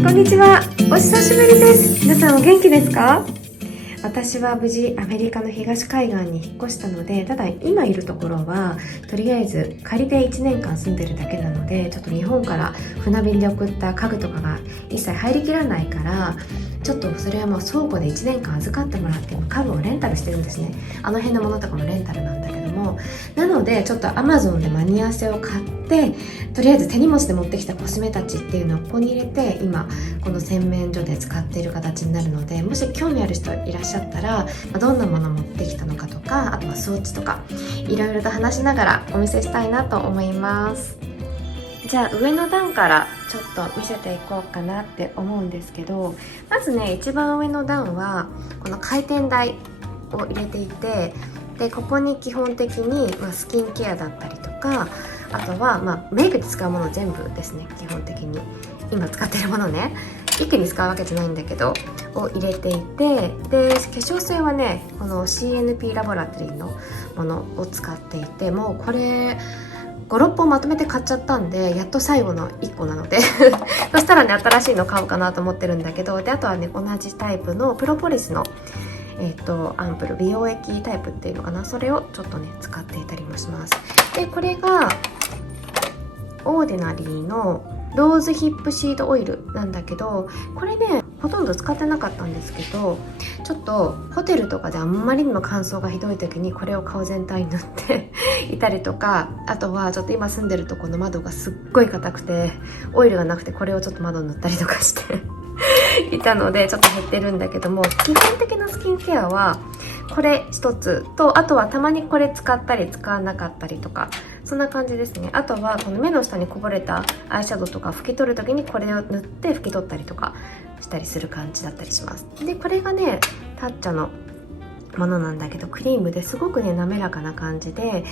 こんにちは。お久しぶりです。皆さんお元気ですか？私は無事アメリカの東海岸に引っ越したので、ただ今いるところはとりあえず仮で1年間住んでるだけなので、ちょっと日本から船便で送った家具とかが一切入りきらないから、ちょっとそれはもう倉庫で1年間預かってもらって家具をレンタルしてるんですね。あの辺のものとかもレンタルなんだけども、なのでちょっと Amazon で間に合わせを買って、とりあえず手荷物で持ってきたコスメたちっていうのをここに入れて、今この洗面所で使っている形になるので、もし興味ある人いらっしゃったら、どんなもの持ってきたのかとか、あとは装置とかいろいろと話しながらお見せしたいなと思います。じゃあ上の段からちょっと見せていこうかなって思うんですけど、まずね、一番上の段はこの回転台を入れていて、でここに基本的に、スキンケアだったりとか、あとは、メイクで使うもの全部ですね。基本的に今使ってるものね、一気に使うわけじゃないんだけどを入れていて、で化粧水はね、この CNP ラボラトリーのものを使っていて、もうこれ5、6本まとめて買っちゃったんで、やっと最後の1個なのでそしたらね、新しいの買おうかなと思ってるんだけど、であとはね、同じタイプのプロポリスのアンプル、美容液タイプっていうのかな、それをちょっとね使っていたりもします。でこれがオーディナリーのローズヒップシードオイルなんだけど、これねほとんど使ってなかったんですけど、ちょっとホテルとかであんまりにも乾燥がひどい時にこれを顔全体に塗っていたりとか、あとはちょっと今住んでるとこの窓がすっごい硬くてオイルがなくて、これをちょっと窓に塗ったりとかしていたのでちょっと減ってるんだけども、基本的なスキンケアはこれ一つと、あとはたまにこれ使ったり使わなかったりとか、そんな感じですね。あとはこの目の下にこぼれたアイシャドウとか拭き取る時にこれを塗って拭き取ったりとかしたりする感じだったりします。でこれがね、タッチャのものなんだけど、クリームですごくね滑らかな感じで、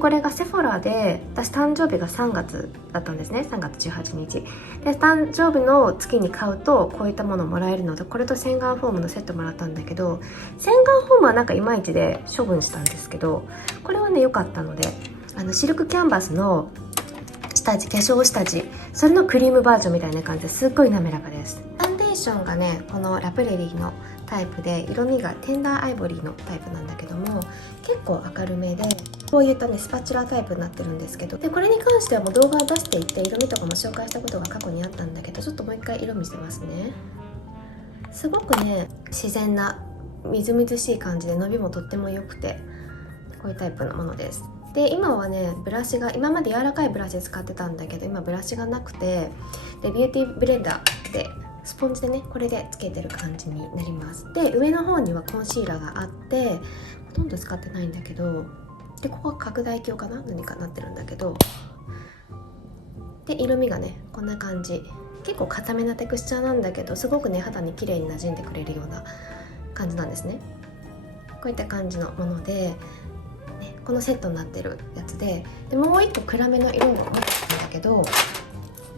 これがセフォラで、私誕生日が3月だったんですね。3月18日で誕生日の月に買うとこういったものをもらえるので、これと洗顔フォームのセットもらったんだけど、洗顔フォームはなんかいまいちで処分したんですけど、これはね良かったので、シルクキャンバスの下地、化粧下地、それのクリームバージョンみたいな感じですっごい滑らかです。ファンデーションがね、このラプレリーのタイプで、色味がテンダーアイボリーのタイプなんだけども、結構明るめで、こういったねスパチュラタイプになってるんですけど、でこれに関してはもう動画を出していて、色味とかも紹介したことが過去にあったんだけど、ちょっともう一回色見せますね。すごくね自然なみずみずしい感じで、伸びもとっても良くて、こういうタイプのものです。で今はね、ブラシが、今まで柔らかいブラシ使ってたんだけど、今ブラシがなくて、でビューティーブレンダーでスポンジでねこれでつけてる感じになります。で上の方にはコンシーラーがあって、ほとんど使ってないんだけど、でここは拡大鏡かな、何かなってるんだけど、で色味がねこんな感じ、結構固めなテクスチャーなんだけど、すごくね肌に綺麗に馴染んでくれるような感じなんですね。こういった感じのもので、このセットになってるやつで、もう一個暗めの色を持ってたんだけど、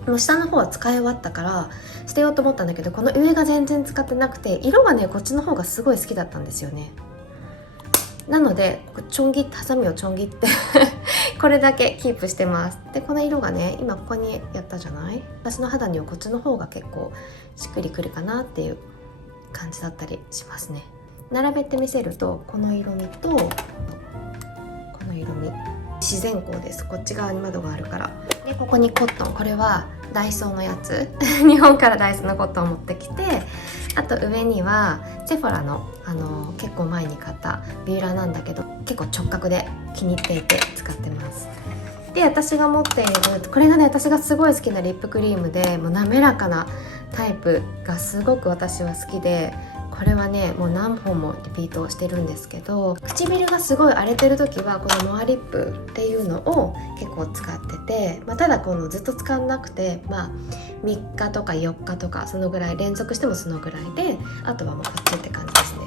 もう下の方は使い終わったから捨てようと思ったんだけど、この上が全然使ってなくて、色がねこっちの方がすごい好きだったんですよね。なのでちょん切って、ハサミをちょん切ってこれだけキープしてます。でこの色がね、今ここにやったじゃない、私の肌にはこっちの方が結構しっくりくるかなっていう感じだったりしますね。並べてみせると、この色味とこの色味、自然光です。こっち側に窓があるから。でここにコットン、これはダイソーのやつ日本からダイソーのコットンを持ってきて、あと上にはセフォラの、結構前に買ったビューラーなんだけど、結構直角で気に入っていて使ってます。で私が持っているこれがね、私がすごい好きなリップクリームで、もう滑らかなタイプがすごく私は好きで、これはねもう何本もリピートしてるんですけど、唇がすごい荒れてる時はこのモアリップっていうのを結構使ってて、ただこのずっと使わなくて、3日とか4日とかそのぐらい、連続してもそのぐらいで、あとはもうこっちって感じですね。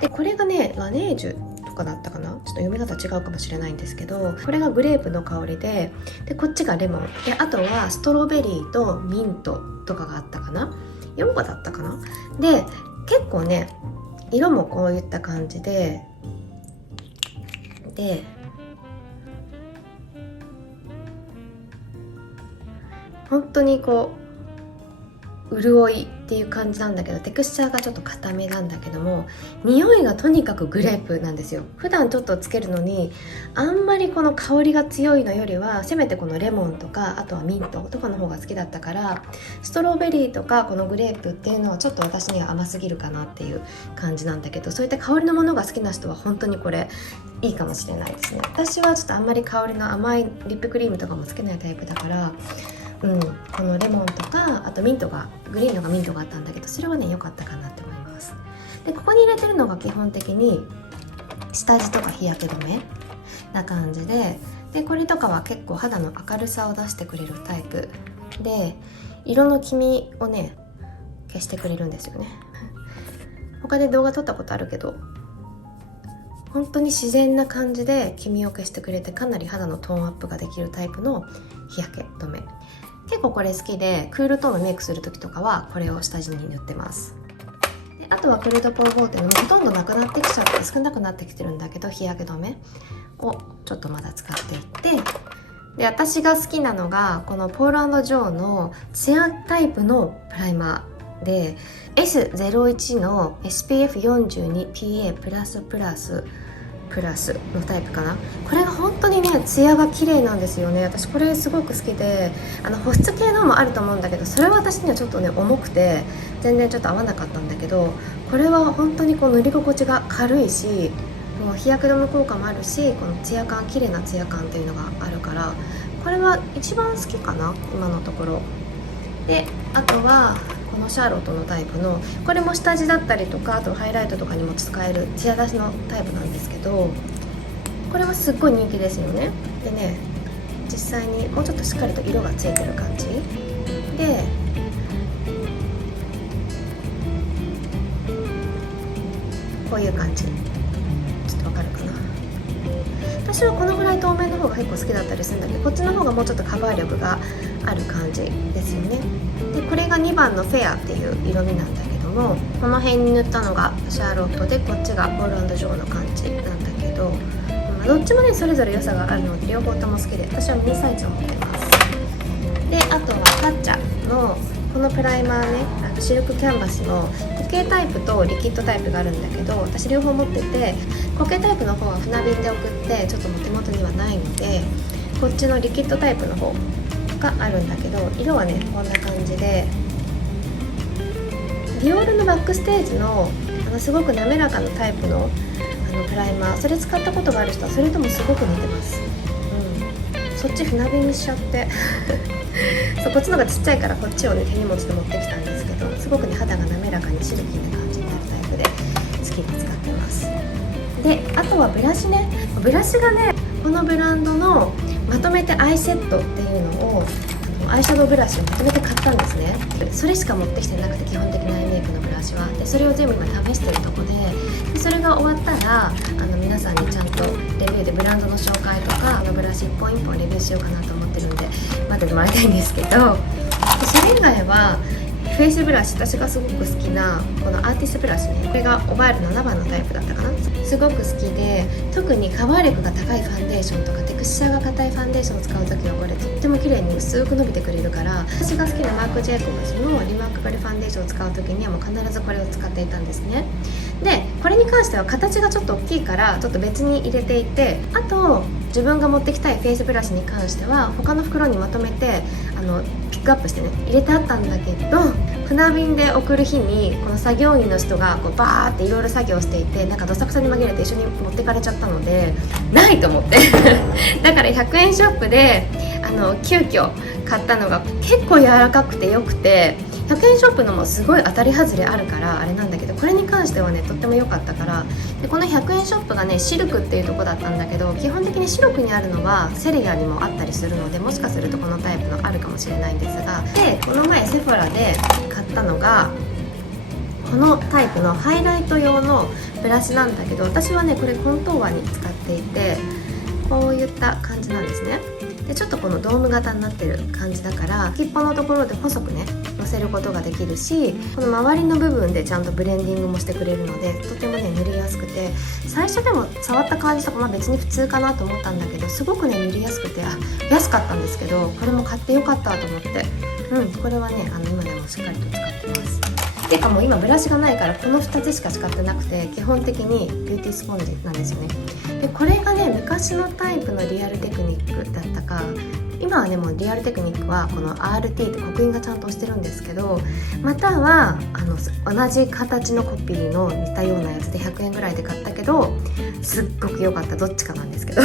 でこれがねラネージュとかだったかな、ちょっと読み方違うかもしれないんですけど、これがグレープの香りで、こっちがレモンで、あとはストロベリーとミントとかがあったかな、4個だったかな。で結構ね色もこういった感じで、本当にこ潤いっていう感じなんだけど、テクスチャーがちょっと硬めなんだけども、匂いがとにかくグレープなんですよ。普段ちょっとつけるのにあんまりこの香りが強いのよりは、せめてこのレモンとかあとはミントとかの方が好きだったから、ストロベリーとかこのグレープっていうのはちょっと私には甘すぎるかなっていう感じなんだけど、そういった香りのものが好きな人は本当にこれいいかもしれないですね。私はちょっとあんまり香りの甘いリップクリームとかもつけないタイプだから、このレモンとかあとミントがグリーンのがミントがあったんだけど、それはね良かったかなって思います。でここに入れてるのが基本的に下地とか日焼け止めな感じで、これとかは結構肌の明るさを出してくれるタイプで、色の黄身をね消してくれるんですよね。他で動画撮ったことあるけど、本当に自然な感じで黄身を消してくれて、かなり肌のトーンアップができるタイプの日焼け止め。結構これ好きで、クールトーンのメイクする時とかはこれを下地に塗ってます。であとはクルードポーボーテのほとんどなくなってきちゃって少なくなってきてるんだけど、日焼け止めをちょっとまだ使っていって、で私が好きなのがこのポール&ジョーのツヤタイプのプライマーで、 S01 の SPF42PA++++ のタイプかな。これが本当にねツヤが綺麗なんですよね。私これすごく好きで、保湿系のもあると思うんだけど、それは私にはちょっとね重くて全然ちょっと合わなかったんだけど、これは本当にこう塗り心地が軽いし、もう日焼け止め効果もあるし、このツヤ感、綺麗なツヤ感っていうのがあるから、これは一番好きかな今のところで。あとはこのシャーロットのタイプの、これも下地だったりとか、あとハイライトとかにも使えるツヤ出しのタイプなんですけど、これはすっごい人気ですよね。でね、実際にもうちょっとしっかりと色がついてる感じで、こういう感じ、ちょっとわかるかな。私はこのぐらい透明の方が結構好きだったりするんだけど、こっちの方がもうちょっとカバー力がある感じですよね。でこれが2番のフェアっていう色味なんだけども、この辺に塗ったのがシャーロットで、こっちがポール&ジョーの感じなんだけど、どっちもねそれぞれ良さがあるので両方とも好きで、私はミニサイズを持ってます。であとはカッチャのこのプライマーね、シルクキャンバスの固形タイプとリキッドタイプがあるんだけど、私両方持ってて、固形タイプの方は船便で送ってちょっと手元にはないので、こっちのリキッドタイプの方があるんだけど、色はねこんな感じで、ディオールのバックステージのすごく滑らかなタイプのプライマー、それ使ったことがある人はそれともすごく似てます。そっち船便にしちゃってそうこっちの方がちっちゃいから、こっちをね手荷物で持ってきたんですけど、すごくね肌が滑らかにシルキーな感じになるタイプで好きで使ってます。であとはブラシね、ブラシがねこのブランドのまとめてアイセットっていうのを、アイシャドウブラシをまとめて買ったんですね。それしか持ってきてなくて、基本的なアイメイクのブラシは。でそれを全部今試してるとこで、それが終わったら皆さんにちゃんとレビューでブランドの紹介とか、ブラシ一本一本レビューしようかなと思ってるんで待っててもらいたいんですけど、それ以外はフェイスブラシ、私がすごく好きなこのアーティスブラシね、これがオバール7番のタイプだったかな。すごく好きで、特にカバー力が高いファンデーションとかテクスチャーが硬いファンデーションを使う時はこれとっても綺麗に薄く伸びてくれるから、私が好きなマーク・ジェイコブズのリマークバリファンデーションを使う時にはもう必ずこれを使っていたんですね。でこれに関しては形がちょっと大きいからちょっと別に入れていて、あと自分が持ってきたいフェイスブラシに関しては他の袋にまとめてピックアップしてね入れてあったんだけど、船便で送る日にこの作業員の人がこうバーっていろいろ作業していて、なんかどさくさに紛れて一緒に持ってかれちゃったのでないと思ってだから100円ショップで急遽買ったのが結構柔らかくてよくて、100円ショップのもすごい当たり外れあるからあれなんだけど、これに関してはねとっても良かったから。でこの100円ショップがねシルクっていうとこだったんだけど、基本的にシルクにあるのはセリアにもあったりするので、もしかするとこのタイプのあるかもしれないんですが、でこの前セフォラで買ったのがこのタイプのハイライト用のブラシなんだけど、私はねこれコントーアに使っていて、こういった感じなんですね。でちょっとこのドーム型になってる感じだから、先っぽのところで細くねのせることができるし、この周りの部分でちゃんとブレンディングもしてくれるので、とてもね塗りやすくて、最初でも触った感じとか、別に普通かなと思ったんだけど、すごくね塗りやすくて、安かったんですけどこれも買ってよかったと思って、これはね今でもしっかりと使ってます。てかもう今ブラシがないからこの2つしか使ってなくて、基本的にビューティースポンジなんですよね。でこれがね昔のタイプのリアルテクニックだったか、今はねもうリアルテクニックはこの RT って刻印がちゃんとしてるんですけど、または同じ形のコピーの似たようなやつで100円ぐらいで買ったけどすっごく良かった、どっちかなんですけど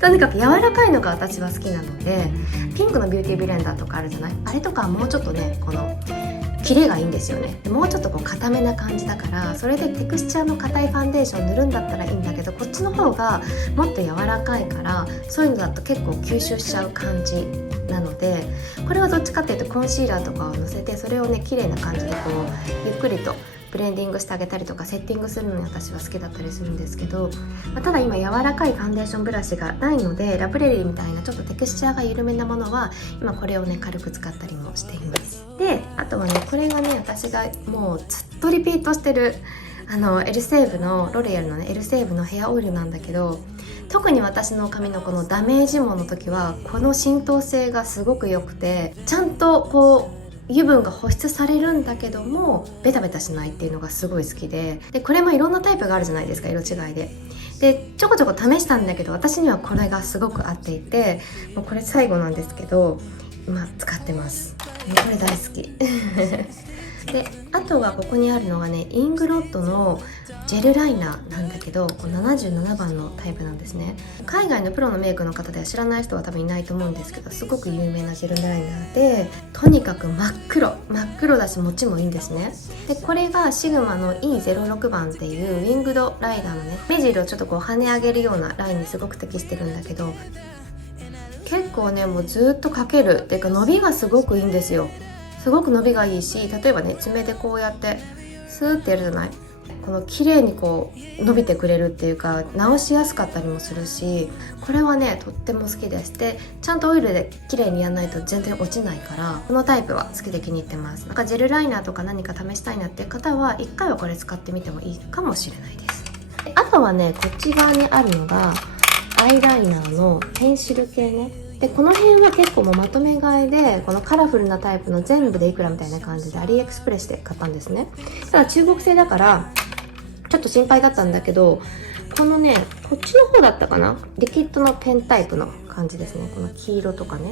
とにかく柔らかいのが私は好きなので、ピンクのビューティーブレンダーとかあるじゃない、あれとかもうちょっとねこのキレがいいんですよね。もうちょっとこう固めな感じだから、それでテクスチャーの硬いファンデーション塗るんだったらいいんだけど、こっちの方がもっと柔らかいから、そういうのだと結構吸収しちゃう感じなので、これはどっちかっていうとコンシーラーとかをのせて、それをね綺麗な感じでこうゆっくりとブレンディングしてあげたりとかセッティングするのに私は好きだったりするんですけど、ただ今柔らかいファンデーションブラシがないので、ラブレリーみたいなちょっとテクスチャーが緩めなものは今これをね軽く使ったりもしています。であとはねこれがね私がもうずっとリピートしてるエルセーブのロレアルのねエルセーブのヘアオイルなんだけど、特に私の髪のこのダメージ毛の時はこの浸透性がすごく良くて、ちゃんとこう油分が保湿されるんだけどもベタベタしないっていうのがすごい好きで、これもいろんなタイプがあるじゃないですか、色違いで。でちょこちょこ試したんだけど、私にはこれがすごく合っていて、もうこれ最後なんですけど今使ってます。これ大好きであとはここにあるのがねイングロッドのジェルライナーなんだけど、77番のタイプなんですね。海外のプロのメイクの方では知らない人は多分いないと思うんですけど、すごく有名なジェルライナーで、とにかく真っ黒だし持ちもいいんですね。でこれがシグマの E06 番っていうウィングドライナーのね目尻をちょっとこう跳ね上げるようなラインにすごく適してるんだけど、結構ねもうずっとかけるっていうか伸びがすごくいいんですよ。すごく伸びがいいし、例えばね爪でこうやってスーってやるじゃない、この綺麗にこう伸びてくれるっていうか直しやすかったりもするし、これはねとっても好きです。でちゃんとオイルで綺麗にやらないと全然落ちないから、このタイプは好きで気に入ってます。なんかジェルライナーとか何か試したいなっていう方は一回はこれ使ってみてもいいかもしれないです。であとはねこっち側にあるのがアイライナーのペンシル系ね。でこの辺は結構もうまとめ買いで、このカラフルなタイプの全部でいくらみたいな感じでアリエクスプレスで買ったんですね。ただ中国製だからちょっと心配だったんだけど、このねこっちの方だったかな、リキッドのペンタイプの感じですね。この黄色とかね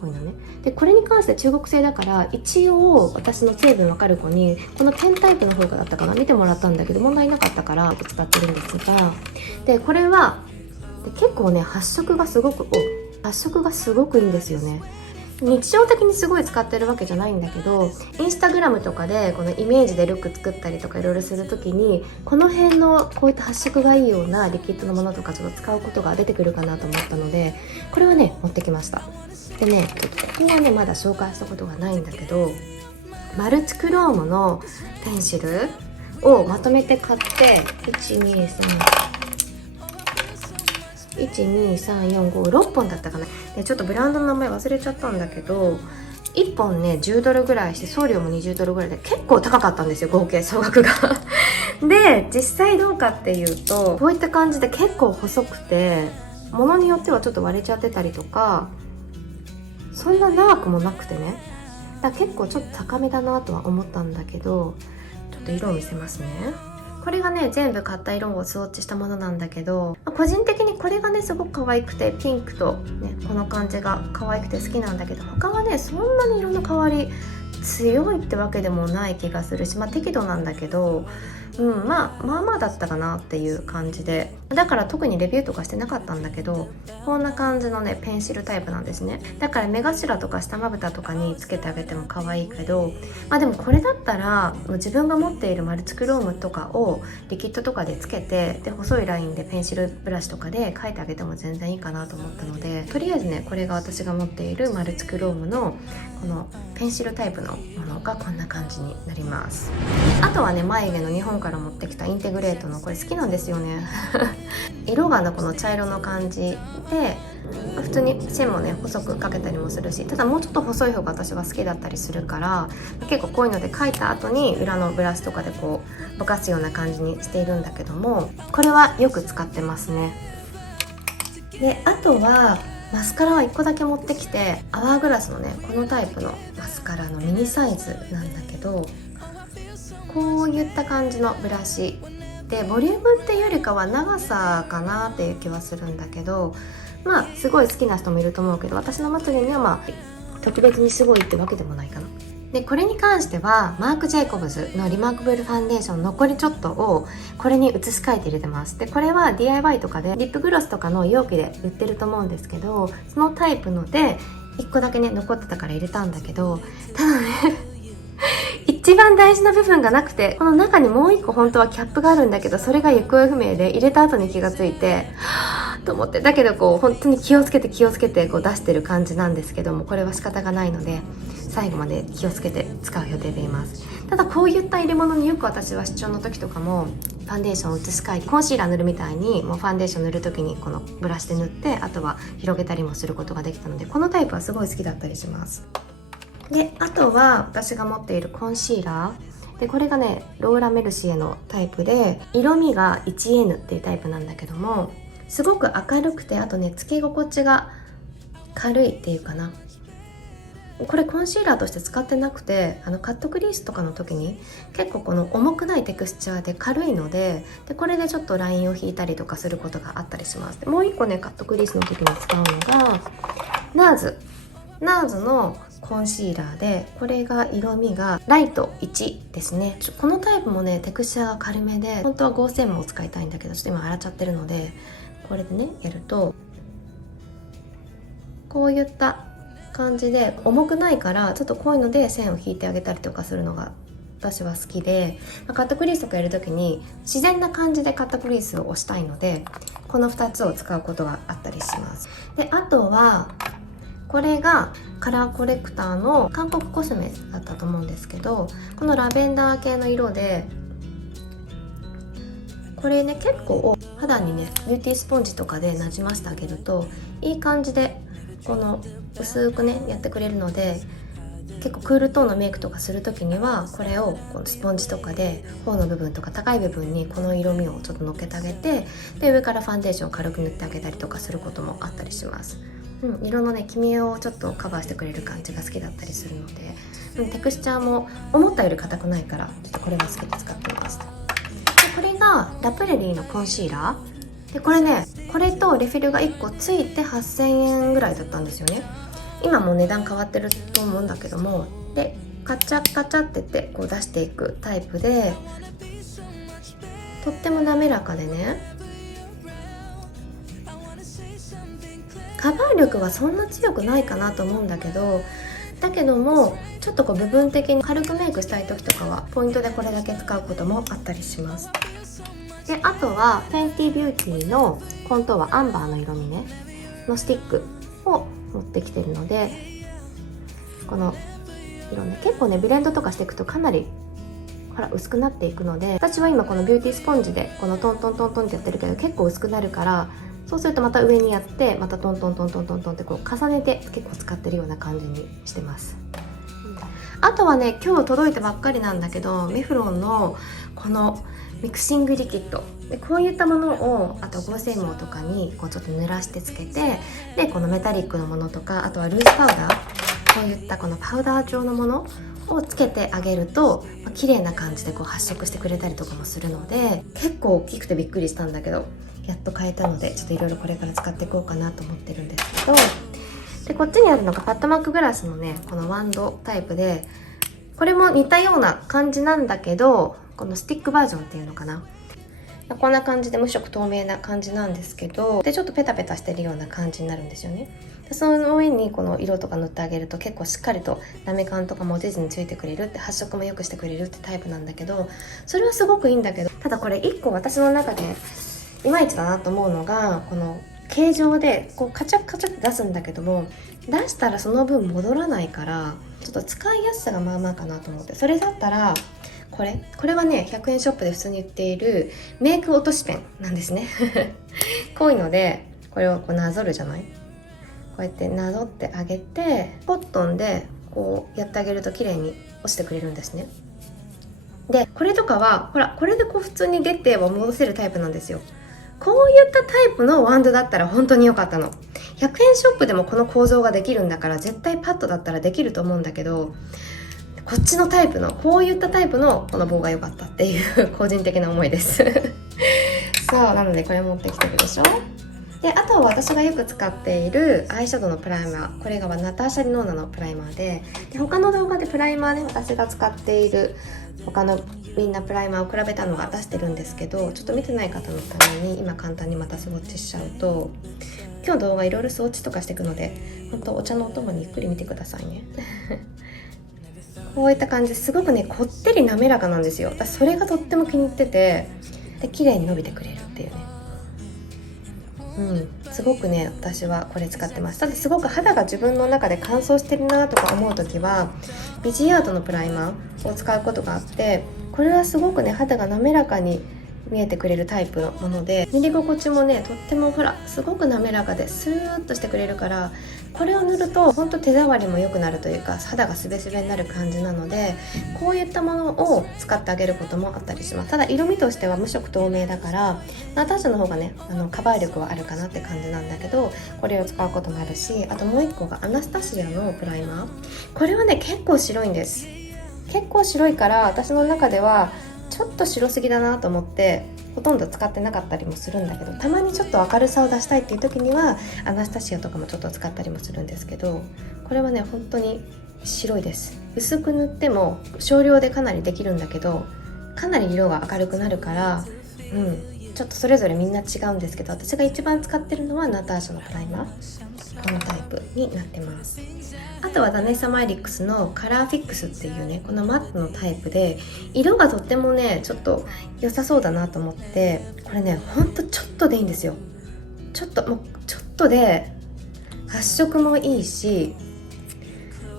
こういうのね。でこれに関して中国製だから一応私の成分わかる子にこのペンタイプの方がだったかな見てもらったんだけど、問題なかったから使ってるんですが、でこれは結構ね発色がすごくいいんですよね。日常的にすごい使ってるわけじゃないんだけど、インスタグラムとかでこのイメージでルック作ったりとかいろいろするときに、この辺のこういった発色がいいようなリキッドのものとかちょっと使うことが出てくるかなと思ったので、これはね持ってきました。でねここはねまだ紹介したことがないんだけど、マルチクロームのペンシルをまとめて買って、12345 6本だったかな。でちょっとブランドの名前忘れちゃったんだけど、1本ね10ドルぐらいして送料も20ドルぐらいで結構高かったんですよ、合計総額がで実際どうかっていうと、こういった感じで結構細くて、ものによってはちょっと割れちゃってたりとか、そんな長くもなくてね、だから結構ちょっと高めだなとは思ったんだけど、ちょっと色を見せますね。これがね全部買った色をスウォッチしたものなんだけど、個人的にこれがねすごく可愛くて、ピンクと、ね、この感じが可愛くて好きなんだけど、他はねそんなに色の変わり強いってわけでもない気がするし、適度なんだけど、まあだったかなっていう感じで、だから特にレビューとかしてなかったんだけど、こんな感じのねペンシルタイプなんですね。だから目頭とか下まぶたとかにつけてあげても可愛いけど、でもこれだったら自分が持っているマルチクロームとかをリキッドとかでつけて、で細いラインでペンシルブラシとかで描いてあげても全然いいかなと思ったので、とりあえずねこれが私が持っているマルチクロームのこのペンシルタイプのものがこんな感じになります。あとはね眉毛の日本から持ってきたインテグレートのこれ好きなんですよね色がこの茶色の感じで、普通に線もね細くかけたりもするし、ただもうちょっと細い方が私は好きだったりするから、結構こういうので描いた後に裏のブラシとかでこうぼかすような感じにしているんだけども、これはよく使ってますね。であとはマスカラは1個だけ持ってきて、アワーグラスのねこのタイプのマスカラのミニサイズなんだけど、こういった感じのブラシで、ボリュームっていうよりかは長さかなっていう気はするんだけど、まあすごい好きな人もいると思うけど、私のまつげにはまあ特別にすごいってわけでもないかな。でこれに関してはマーク・ジェイコブズのリマークブルファンデーション残りちょっとをこれに移し替えて入れてます。でこれは DIY とかでリップグロスとかの容器で売ってると思うんですけど、そのタイプので1個だけね残ってたから入れたんだけど、ただね一番大事な部分がなくて、この中にもう1個本当はキャップがあるんだけど、それが行方不明で入れた後に気がついてと思って、だけどこう本当に気をつけてこう出してる感じなんですけども、これは仕方がないので最後まで気をつけて使う予定でいます。ただこういった入れ物によく私は出張の時とかもファンデーションを移し替えて、コンシーラー塗るみたいにもうファンデーション塗る時にこのブラシで塗って、あとは広げたりもすることができたので、このタイプはすごい好きだったりします。であとは私が持っているコンシーラーで、これがねローラ・メルシエのタイプで、色味が 1N っていうタイプなんだけども、すごく明るくて、あとねつけ心地が軽いっていうかな。これコンシーラーとして使ってなくて、カットクリースとかの時に結構この重くないテクスチャーで軽いので、これでちょっとラインを引いたりとかすることがあったりします。でもう一個ねカットクリースの時に使うのがナーズのコンシーラーで、これが色味がライト1ですね。このタイプもねテクスチャーが軽めで、本当は合成毛を使いたいんだけどちょっと今洗っちゃってるので、これでねやるとこういった感じで重くないから、ちょっとこういうので線を引いてあげたりとかするのが私は好きで、カットクリースとかやるときに自然な感じでカットクリースを押したいので、この2つを使うことがあったりします。であとはこれがカラーコレクターの韓国コスメだったと思うんですけど、このラベンダー系の色で、これね結構肌にねビューティースポンジとかでなじませてあげるといい感じでこの薄くねやってくれるので、結構クールトーンのメイクとかする時にはこれをこのスポンジとかで頬の部分とか高い部分にこの色味をちょっとのっけてあげて、で上からファンデーションを軽く塗ってあげたりとかすることもあったりします。色のね黄身をちょっとカバーしてくれる感じが好きだったりするので、テクスチャーも思ったより硬くないからちょっとこれが好きで使ってます。でこれがラプレリーのコンシーラーで、これねこれとレフィルが1個ついて8000円ぐらいだったんですよね。今もう値段変わってると思うんだけども、でカチャカチャってってこう出していくタイプで、とっても滑らかでね、カバー力はそんな強くないかなと思うんだけど、だけどもちょっとこう部分的に軽くメイクしたい時とかはポイントでこれだけ使うこともあったりします。であとはフェンティビューティーのコントーアアンバーの色味ねのスティックを持ってきてるので、この色ね結構ねブレンドとかしていくとかなりほら薄くなっていくので、私は今このビューティースポンジでこのトントントントンってやってるけど結構薄くなるから、そうするとまた上にやってまたトントントントントントンってこう重ねて結構使ってるような感じにしてます。あとはね今日届いたばっかりなんだけど、メフロンのこのミクシングリキッドで、こういったものをあと合成毛とかにこうちょっと濡らしてつけて、でこのメタリックのものとか、あとはルーズパウダー、こういったこのパウダー状のものをつけてあげると、綺麗な感じでこう発色してくれたりとかもするので、結構大きくてびっくりしたんだけどやっと買えたので、ちょっといろいろこれから使っていこうかなと思ってるんですけど、でこっちにあるのがパッドマックグラスのねこのワンドタイプで、これも似たような感じなんだけど、このスティックバージョンっていうのかな、こんな感じで無色透明な感じなんですけど、でちょっとペタペタしてるような感じになるんですよね。でその上にこの色とか塗ってあげると結構しっかりとラメ感とかも落ちずについてくれるって、発色も良くしてくれるってタイプなんだけど、それはすごくいいんだけど、ただこれ1個私の中でいまいちだなと思うのが、この形状でこうカチャカチャって出すんだけども、出したらその分戻らないから、ちょっと使いやすさがまあまあかなと思って、それだったらこれはね100円ショップで普通に売っているメイク落としペンなんですねこういうのでこれをこうなぞるじゃない、こうやってなぞってあげてコットンでこうやってあげると綺麗に落ちてくれるんですね。でこれとかはほらこれでこう普通に出ては戻せるタイプなんですよ。こういったタイプのワンドだったら本当に良かったの。100円ショップでもこの構造ができるんだから絶対パッドだったらできると思うんだけど、こっちのタイプのこういったタイプのこの棒が良かったっていう個人的な思いですそうなのでこれ持ってきてるでしょ。であとは私がよく使っているアイシャドウのプライマー、これがナターシャ・リノーナのプライマーで、他の動画でプライマーね、私が使っている他のみんなプライマーを比べたのが出してるんですけど、ちょっと見てない方のために今簡単にまたスウォッチしちゃうと、今日動画いろいろスウォッチとかしていくので、本当お茶のお供にゆっくり見てくださいねこういった感じですごくねこってり滑らかなんですよ。私それがとっても気に入ってて、で綺麗に伸びてくれるっていうね、すごくね私はこれ使ってます。ただすごく肌が自分の中で乾燥してるなとか思う時はビジアートのプライマーを使うことがあって、これはすごくね肌が滑らかに見えてくれるタイプのもので、塗り心地もねとってもほらすごく滑らかでスーッとしてくれるから、これを塗るとほんと手触りも良くなるというか肌がスベスベになる感じなので、こういったものを使ってあげることもあったりします。ただ色味としては無色透明だからナターシャの方がねカバー力はあるかなって感じなんだけど、これを使うこともあるし、あともう一個がアナスタシアのプライマー、これはね結構白いんです。結構白いから私の中ではちょっと白すぎだなと思ってほとんど使ってなかったりもするんだけど、たまにちょっと明るさを出したいっていう時にはアナスタシアとかもちょっと使ったりもするんですけど、これはね本当に白いです。薄く塗っても少量でかなりできるんだけど、かなり色が明るくなるから、ちょっとそれぞれみんな違うんですけど、私が一番使ってるのはナターシャのプライマー、このタイプになってます。あとはダネッサ・マイリックスのカラーフィックスっていうねこのマットのタイプで、色がとってもねちょっと良さそうだなと思って、これねほんとちょっとでいいんですよ。ちょっとで発色もいいし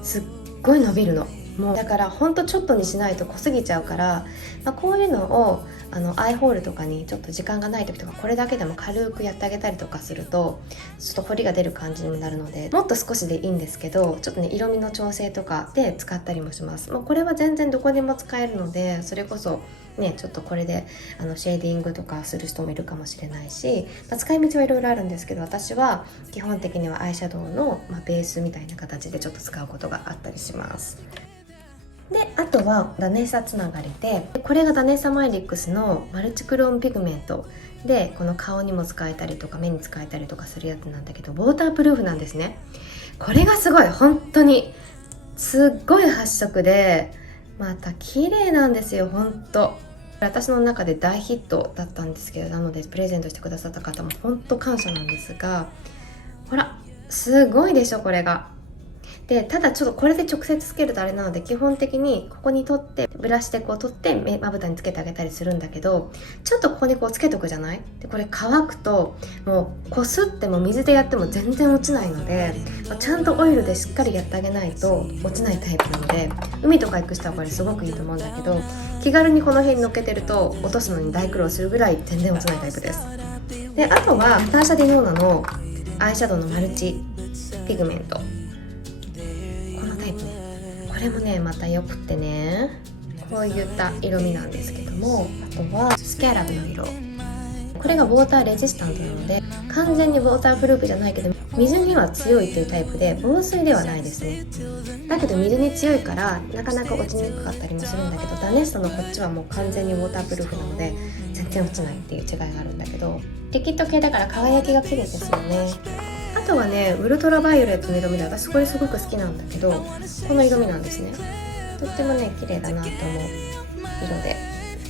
すっごい伸びるの。もうだからほんとちょっとにしないと濃すぎちゃうから、こういうのをアイホールとかにちょっと時間がない時とかこれだけでも軽くやってあげたりとかするとちょっと彫りが出る感じにもなるので、もっと少しでいいんですけど、ちょっとね色味の調整とかで使ったりもします。これは全然どこでも使えるので、それこそねちょっとこれでシェーディングとかする人もいるかもしれないし、使い道はいろいろあるんですけど、私は基本的にはアイシャドウの、ベースみたいな形でちょっと使うことがあったりします。であとはダネッサつながりで、これがダネッサマイリックスのマルチクロームピグメントで、この顔にも使えたりとか目に使えたりとかするやつなんだけど、ウォータープルーフなんですね。これがすごい本当にすっごい発色でまた綺麗なんですよ。本当私の中で大ヒットだったんですけど、なのでプレゼントしてくださった方も本当感謝なんですが、ほらすごいでしょこれが。でただちょっとこれで直接つけるとあれなので、基本的にここに取ってブラシでこう取ってまぶたにつけてあげたりするんだけど、ちょっとここにこうつけとくじゃない。でこれ乾くともうこすっても水でやっても全然落ちないので、ちゃんとオイルでしっかりやってあげないと落ちないタイプなので、海とか行く人はこれすごくいいと思うんだけど、気軽にこの辺に乗っけてると落とすのに大苦労するぐらい全然落ちないタイプです。であとはターシャ・ディノーナのアイシャドウのマルチピグメント、これもねまたよくってね、こういった色味なんですけども、あとはスキャラブの色、これがウォーターレジスタントなので完全にウォータープルーフじゃないけど水には強いというタイプで防水ではないですね。だけど水に強いからなかなか落ちにくかったりもするんだけど、ダネッサのこっちはもう完全にウォータープルーフなので全然落ちないっていう違いがあるんだけど、リキッド系だから輝きが綺麗ですよね。あとはねウルトラバイオレットの色味で、私これすごく好きなんだけど、この色味なんですね。とってもね綺麗だなと思う色で、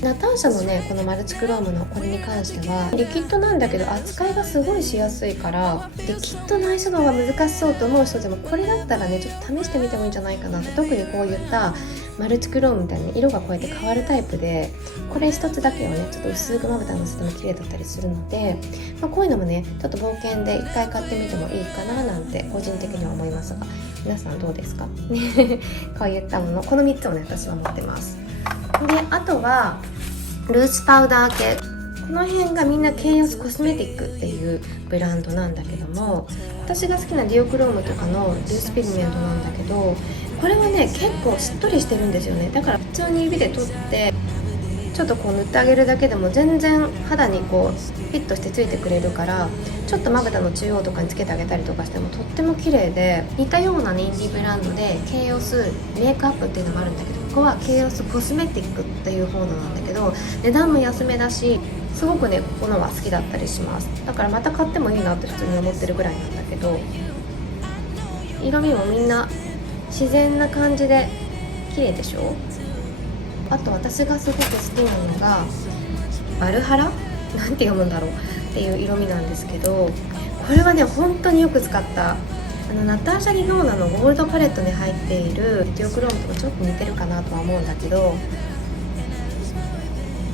ナターシャのねこのマルチクロームのこれに関してはリキッドなんだけど扱いがすごいしやすいから、リキッドのアイシャドウが難しそうと思う人でもこれだったらねちょっと試してみてもいいんじゃないかなと。特にこういったマルチクロームみたいな色がこうやって変わるタイプで、これ一つだけをねちょっと薄くまぶたにのせても綺麗だったりするので、こういうのもねちょっと冒険で一回買ってみてもいいかななんて個人的には思いますが、皆さんどうですかこういったもの、この3つをね私は持ってます。であとはルースパウダー系、この辺がみんなケイオスコスメティックっていうブランドなんだけども、私が好きなディオクロームとかのルースピグメントなんだけど、これはね結構しっとりしてるんですよね。だから普通に指で取ってちょっとこう塗ってあげるだけでも全然肌にこうフィットしてついてくれるから、ちょっとまぶたの中央とかにつけてあげたりとかしてもとっても綺麗で、似たようなねインディーブランドでケイオスメイクアップっていうのもあるんだけど、ここはケイオスコスメティックっていう方なんだけど、値段も安めだし、すごくねここのは好きだったりします。だからまた買ってもいいなって普通に思ってるぐらいなんだけど、色味もみんな自然な感じで綺麗でしょ。あと私がすごく好きなのがバルハラなんて読むんだろうっていう色味なんですけど、これはね本当によく使った。ナターシャ・リノーナのゴールドパレットに入っているデュオクロームとかちょっと似てるかなとは思うんだけど、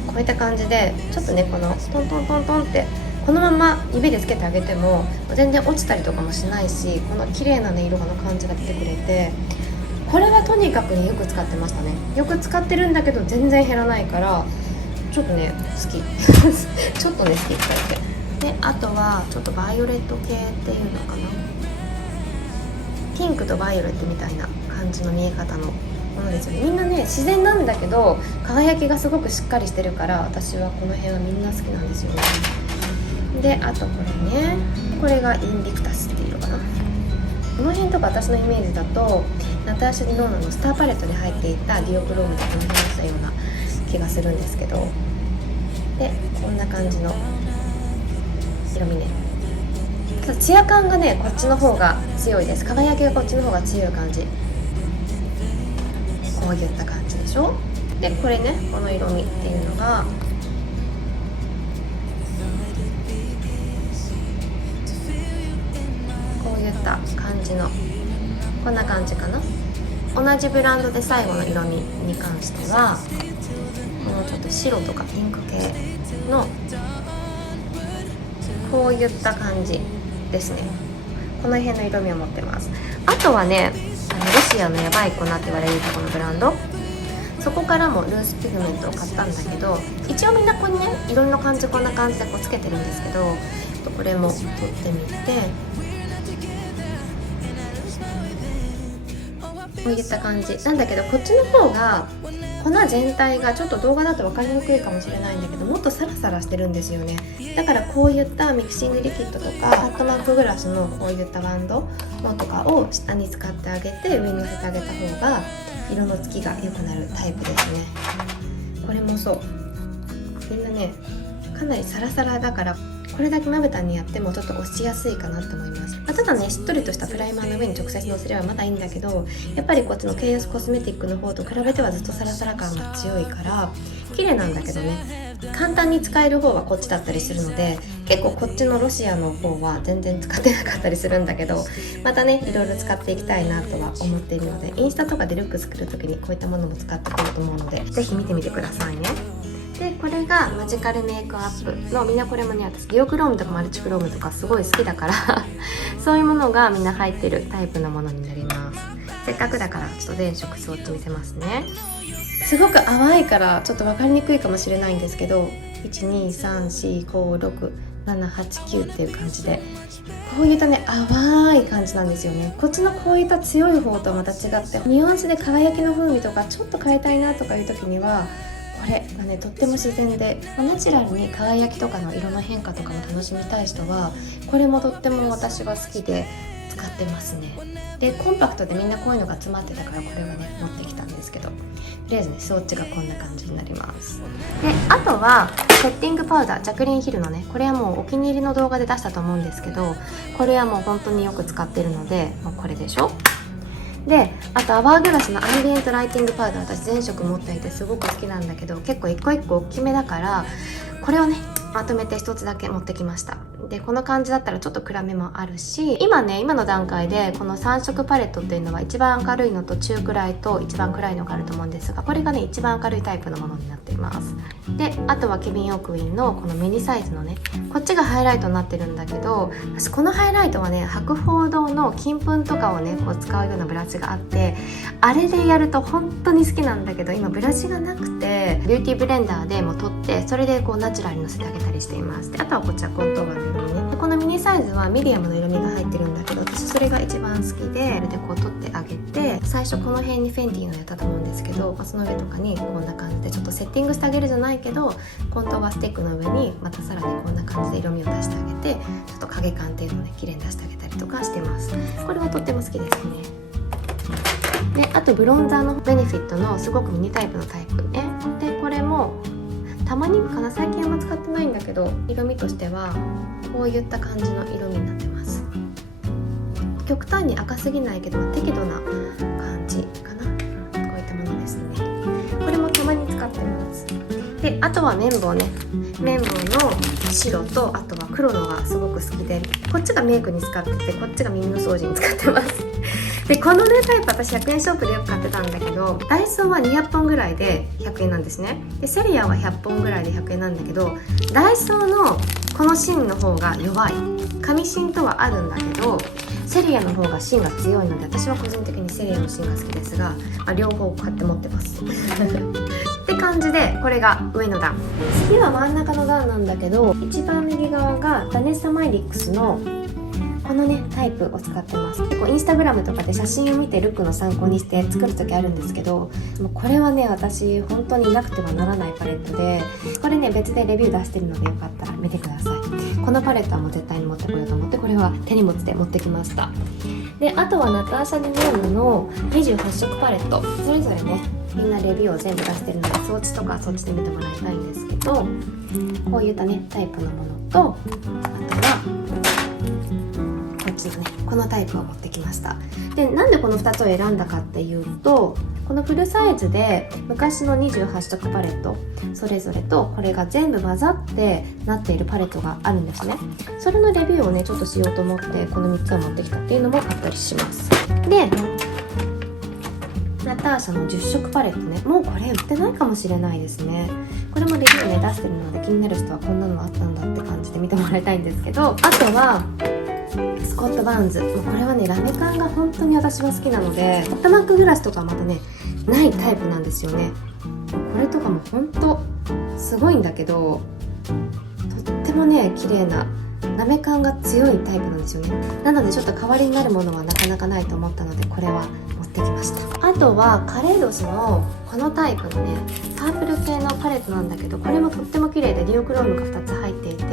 こういった感じでちょっとねこのトントントントンってこのまま指でつけてあげても全然落ちたりとかもしないし、この綺麗なね色の感じが出てくれて、これはとにかくねよく使ってましたね。よく使ってるんだけど全然減らないからちょっとね好きちょっとね好きって言って。であとはちょっとバイオレット系っていうのかな、ピンクとバイオレットみたいな感じの見え方のものですよね。みんなね自然なんだけど輝きがすごくしっかりしてるから、私はこの辺はみんな好きなんですよね。であとこれね、これがインビクタスっていうのかな。この辺とか私のイメージだとナターシャ・リノーナのスターパレットに入っていたディオクロームとかに話したような気がするんですけど、でこんな感じの色味ね。ただツヤ感がねこっちの方が強いです。輝きがこっちの方が強い感じ。こういった感じでしょ。でこれねこの色味っていうのがこういった感じの、こんな感じかな。同じブランドで最後の色味に関してはこのちょっと白とかピンク系のこういった感じですね。この辺の色味を持ってます。あとはねロシアのやばい粉って言われるこのブランド、そこからもルースピグメントを買ったんだけど、一応みんなここにね色の感じこんな感じでこうつけてるんですけど、これも取ってみてこういった感じなんだけど、こっちの方が粉全体がちょっと動画だと分かりにくいかもしれないんだけど、もっとサラサラしてるんですよね。だからこういったミキシングリキッドとかハットマークグラスのこういったバンドのとかを下に使ってあげて上に乗せてあげた方が色のつきが良くなるタイプですね。これもそう、みんなねかなりサラサラだからこれだけまぶたにやってもちょっと押しやすいかなと思います。ただねしっとりとしたプライマーの上に直接のせればまだいいんだけど、やっぱりこっちのケイオスコスメティックの方と比べてはずっとサラサラ感が強いから綺麗なんだけどね、簡単に使える方はこっちだったりするので、結構こっちのロシアの方は全然使ってなかったりするんだけど、またねいろいろ使っていきたいなとは思っているので、インスタとかでルック作る時にこういったものも使ってこようと思うのでぜひ見てみてくださいね。でこれがマジカルメイクアップの、みんなこれもね私ディオクロームとかマルチクロームとかすごい好きだからそういうものがみんな入ってるタイプのものになります。せっかくだからちょっと全色そっち見せますね。すごく淡いからちょっと分かりにくいかもしれないんですけど、123456789っていう感じでこういったね淡い感じなんですよね。こっちのこういった強い方とはまた違ってニュアンスで輝きの風味とかちょっと変えたいなとかいう時にはこれがねとっても自然でナチュラルに輝きとかの色の変化とかも楽しみたい人はこれもとっても私は好きで使ってますね。でコンパクトでみんなこういうのが詰まってたからこれはね持ってきたんですけど、とりあえずねスウォッチがこんな感じになります。であとはセッティングパウダー、ジャクリンヒルのね、これはもうお気に入りの動画で出したと思うんですけど、これはもう本当によく使ってるのでもうこれでしょ。であとアワーグラスのアンビエントライティングパウダー、私全色持っていてすごく好きなんだけど結構一個一個大きめだからこれをねまとめて一つだけ持ってきました。でこの感じだったらちょっと暗めもあるし、今の段階でこの3色パレットっていうのは一番明るいのと中くらいと一番暗いのがあると思うんですが、これがね一番明るいタイプのものになっています。であとはケビン・オークウィンのこのミニサイズのね、こっちがハイライトになってるんだけど、私このハイライトはね博報堂の金粉とかをねこう使うようなブラシがあって、あれでやると本当に好きなんだけど今ブラシがなくてビューティーブレンダーでもう取ってそれでこうナチュラルにのせてあげたりしています。であとはこちらコントーバーの色にね、こっこのミニサイズはミディアムの色味が入ってるんだけど、私それが一番好きで、これでこう取ってあげて、最初この辺にフェンディのやったと思うんですけど、その上とかにこんな感じでちょっとセッティングしてあげるじゃないけど、コントゥアスティックの上にまたさらにこんな感じで色味を出してあげて、ちょっと影感っていうのをね綺麗に出してあげたりとかしてます。これはとっても好きですね。であとブロンザーのベネフィットのすごくミニタイプのタイプね。でこれもたまにかな、最近あんま使ってないんだけど、色味としてはこういった感じの色味になってます。極端に赤すぎないけど適度な感じかな、こういったものですね。これもたまに使ってます。であとは綿棒ね。綿棒の白とあとは黒のがすごく好きで、こっちがメイクに使ってて、こっちが耳の掃除に使ってます。でこのねタイプ私100円ショップでよく買ってたんだけど、ダイソーは200本ぐらいで100円なんですね。でセリアは100本ぐらいで100円なんだけど、ダイソーのこの芯の方が弱い。紙芯とはあるんだけどセリアの方が芯が強いので、私は個人的にセリアの芯が好きですが、両方買って持ってますって感じで、これが上の段。次は真ん中の段なんだけど、一番右側がダネッサマイリックスのこのねタイプを使ってます。結構インスタグラムとかで写真を見てルックの参考にして作る時あるんですけど、もうこれはね私本当になくてはならないパレットで、これね別でレビュー出してるのでよかったら見てください。このパレットはもう絶対に持ってこようと思って、これは手荷物で持ってきました。であとはナターシャ・ディオールの28色パレット、それぞれねみんなレビューを全部出してるので、そっちとかそっちで見てもらいたいんですけど、こういったねタイプのものと、あとはこっちのねこのタイプを持ってきました。でなんでこの2つを選んだかっていうと、このフルサイズで昔の28色パレットそれぞれとこれが全部混ざってなっているパレットがあるんですね。それのレビューをねちょっとしようと思ってこの3つを持ってきたっていうのもあったりします。でナターシャの10色パレットね、もうこれ売ってないかもしれないですね。これもレビューね出してるので、気になる人はこんなのあったんだって感じで見てもらいたいんですけど、あとはスコット・バーンズ、もうこれはねラメ感が本当に私は好きなので、ホットマックグラスとかはまたねないタイプなんですよね。これとかも本当すごいんだけど、とってもね綺麗なラメ感が強いタイプなんですよね。なのでちょっと代わりになるものはなかなかないと思ったので、これは持ってきました。あとはカレードスのこのタイプのねパープル系のパレットなんだけど、これもとっても綺麗でデュオクロームが2つ入っていて、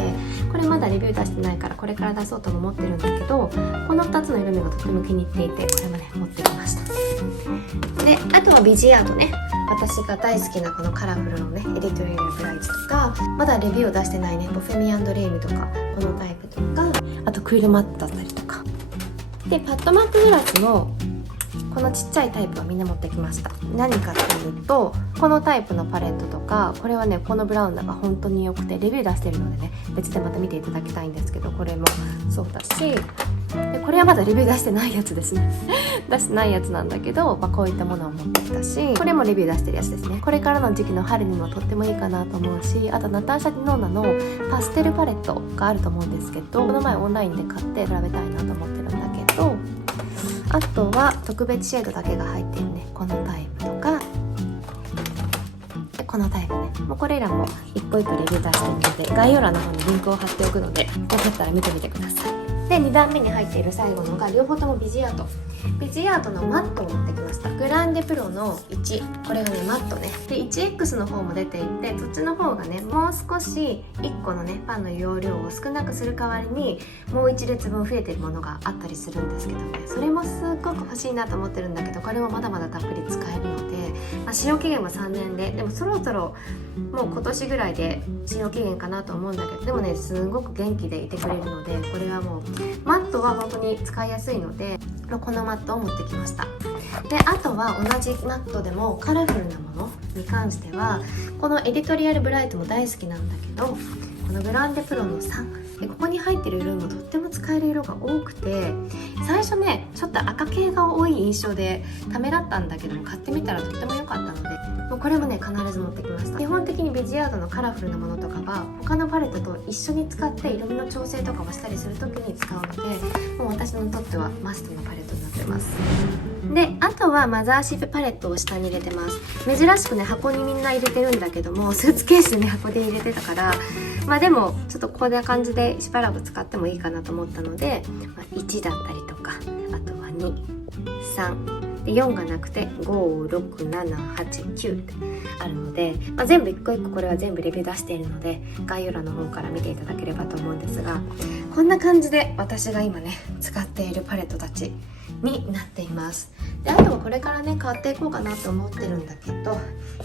これまだレビュー出してないからこれから出そうとも思ってるんだけど、この2つの色味がとっても気に入っていて、これもね持ってきました。であとはビジアートね、私が大好きなこのカラフルのねエディトリアルブライツとか、まだレビューを出してないねボフェミ&レイミとかこのタイプとか、あとクイルマットだったりとかで、パッドマックグラスのこのちっちゃいタイプはみんな持ってきました。何かっていうと、このタイプのパレットとか、これはねこのブラウンが本当に良くてレビュー出してるのでね別でまた見ていただきたいんですけど、これもそうだし、でこれはまだレビュー出してないやつですね出してないやつなんだけど、こういったものを持ってきたし、これもレビュー出してるやつですね。これからの時期の春にもとってもいいかなと思うし、あとナターシャ・ディノーナのパステルパレットがあると思うんですけど、この前オンラインで買って比べたいなと思ってるんだけど、あとは特別シェードだけが入っているねこのタイプとか、このタイプね、もうこれらも一個一個レビュー出してるので、概要欄の方にリンクを貼っておくので、よかったら見てみてください。で2段目に入っている最後のが両方ともビジアートのマットを持ってきました。グランデプロの1、これがねマットねで 1X の方も出ていて、そっちの方がねもう少し1個のねパンの容量を少なくする代わりにもう1列分増えてるものがあったりするんですけどね、それもすっごく欲しいなと思ってるんだけど、これもまだまだたっぷり使えるので、使用期限は3年でもそろそろもう今年ぐらいで使用期限かなと思うんだけど、でもねすごく元気でいてくれるので、これはもうマットは本当に使いやすいので、このマットを持ってきました。であとは同じマットでもカラフルなものに関しては、このエディトリアルブライトも大好きなんだけど、このグランデプロの3でここに入ってる色もとっても使える色が多くて、最初ねちょっと赤系が多い印象でためらったんだけども、買ってみたらとっても良かったので、もうこれもね必ず持ってきました。基本的にビジアードのカラフルなものとかは他のパレットと一緒に使って色味の調整とかをしたりする時に使うので、もう私にとってはマストのパレットになってます。であとはマザーシップパレットを下に入れてます。珍しくね箱にみんな入れてるんだけども、スーツケースに箱で入れてたからでもちょっとこんな感じでしばらく使ってもいいかなと思ったので、1だったりとか、あとは2、3で4がなくて5、6、7、8、9ってあるので、全部一個一個これは全部レビュー出しているので概要欄の方から見ていただければと思うんですが、こんな感じで私が今ね使っているパレットたちになっています。であとはこれからね変わっていこうかなと思ってるんだけど、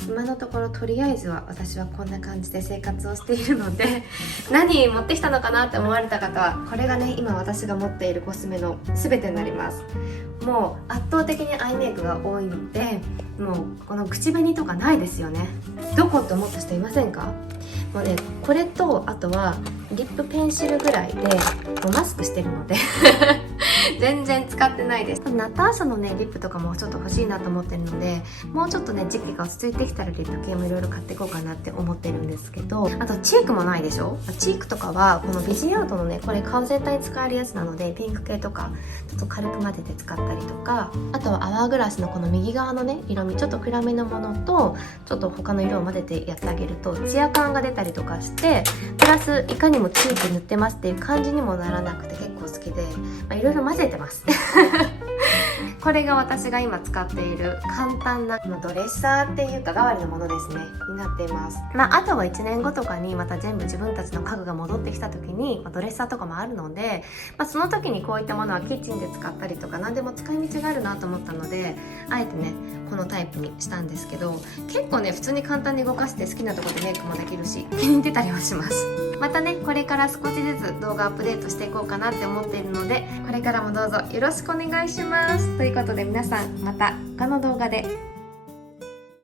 今のところとりあえずは私はこんな感じで生活をしているので何持ってきたのかなって思われた方は、これがね今私が持っているコスメの全てになります。もう圧倒的にアイメイクが多いので、もうこの口紅とかないですよね。どこって思った人いませんか？もうね、これとあとはリップペンシルぐらいでもうマスクしてるので全然使ってないです。ナターシャのねリップとかもちょっと欲しいなと思ってるので、もうちょっとね時期が落ち着いてきたらリップ系もいろいろ買っていこうかなって思ってるんですけど、あとチークもないでしょ。チークとかはこのビジンアートのね、これ顔全体に使えるやつなのでピンク系とかちょっと軽く混ぜて使ったりとか、あとはアワーグラスのこの右側のね色味ちょっと暗めのものとちょっと他の色を混ぜてやってあげるとツヤ感が出たりとかして、プラスいかにもチーク塗ってますっていう感じにもならなくて結構好きで、いろいろ混ぜてますこれが私が今使っている簡単なドレッサーっていうか代わりのものですねになっています。あとは1年後とかにまた全部自分たちの家具が戻ってきた時に、ドレッサーとかもあるので、その時にこういったものはキッチンで使ったりとか何でも使い道があるなと思ったので、あえてねこのタイプにしたんですけど、結構ね普通に簡単に動かして好きなところでメイクもできるし気に入ってたりはします。またねこれから少しずつ動画アップデートしていこうかなって思っているので、これからもどうぞよろしくお願いします。ということで皆さんまた他の動画で